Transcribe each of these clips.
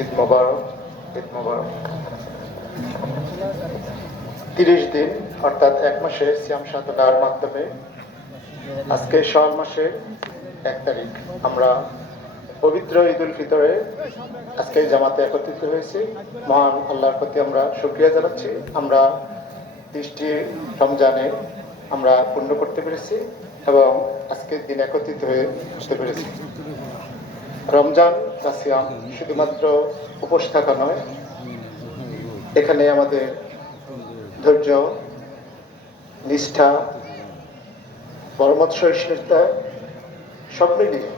ঈদ মোবারক। ঈদ মোবারক। 30 দিন অর্থাৎ এক মাসের সিয়াম সাধনার মাধ্যমে আজকে শাওয়াল মাসের 1 তারিখ আমরা পবিত্র ঈদ উল ফিতরে আজকে জামাতে একত্রিত হয়েছি। মহান আল্লাহর প্রতি আমরা শুকরিয়া জানাচ্ছি। আমরা 30টি রমজানে আমরা পূর্ণ করতে পেরেছি এবং আজকের দিন একত্রিত হয়ে বুঝতে পেরেছি। রমজান বা সিয়াম শুধুমাত্র উপোস থাকা নয়, এখানে আমাদের ধৈর্য, নিষ্ঠা, পরমত সহিষ্ণুতা সব মিলিয়ে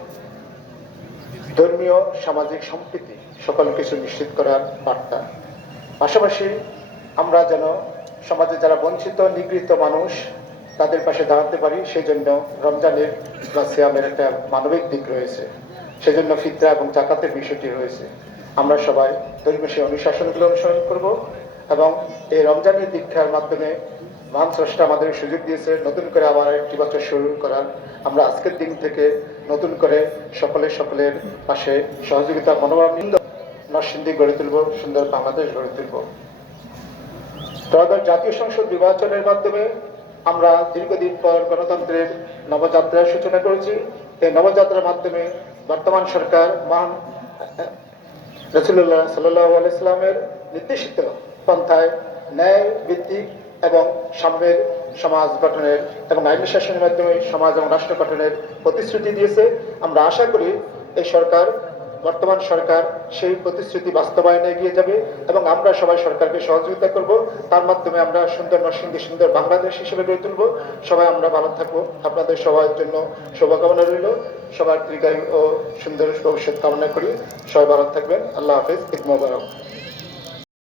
ধর্মীয় সামাজিক সম্প্রীতি সকল কিছু নিশ্চিত করার বার্তা। পাশাপাশি আমরা যেন সমাজে যারা বঞ্চিত নিগৃহীত মানুষ তাদের পাশে দাঁড়াতে পারি, সেই জন্য রমজানের বা সিয়ামের একটা মানবিক দিক রয়েছে, সেজন্য ফিতরা এবং জাকাতের বিষয়টি রয়েছে। আমরা সবাই ধর্মীয় সেই অনুশাসনগুলো অনুসরণ করব এবং এই রমজানের দীক্ষার মাধ্যমে মহান স্রষ্টা আমাদের সুযোগ দিয়েছে নতুন করে আবার একটি বছর শুরু করার। আমরা আজকের দিন থেকে নতুন করে সকলের পাশে সহযোগিতা মনোভাব নরসিংদী গড়ে তুলব, সুন্দর বাংলাদেশ গড়ে তুলব। ত্রয়োদশ জাতীয় সংসদ নির্বাচনের মাধ্যমে আমরা দীর্ঘদিন পর গণতন্ত্রের নবযাত্রার সূচনা করেছি। এই নবযাত্রার মাধ্যমে বর্তমান সরকার মহান রাসূলুল্লাহ সাল্লাল্লাহু আলাইহি সাল্লামের নির্দেশিত পন্থায় ন্যায় ভিত্তিক এবং সাম্যের সমাজ গঠনের এবং আইনি শাসনের মাধ্যমে সমাজ এবং রাষ্ট্র গঠনের প্রতিশ্রুতি দিয়েছে। আমরা আশা করি এই সরকার, বর্তমান সরকার সেই প্রতিশ্রুতি বাস্তবায়নে এগিয়ে যাবে এবং আমরা সবাই সরকারকে সহযোগিতা করব। তার মাধ্যমে আমরা সুন্দর নরসিংদী, সুন্দর বাংলাদেশ হিসেবে গড়ে তুলব। সবাই আমরা ভালো থাকবো। আপনাদের সবার জন্য শুভকামনা রইল। সবার দীর্ঘায়ু ও সুন্দর ভবিষ্যৎ কামনা করি। সবাই ভালো থাকবেন। আল্লাহ হাফেজ। ঈদ মোবারক।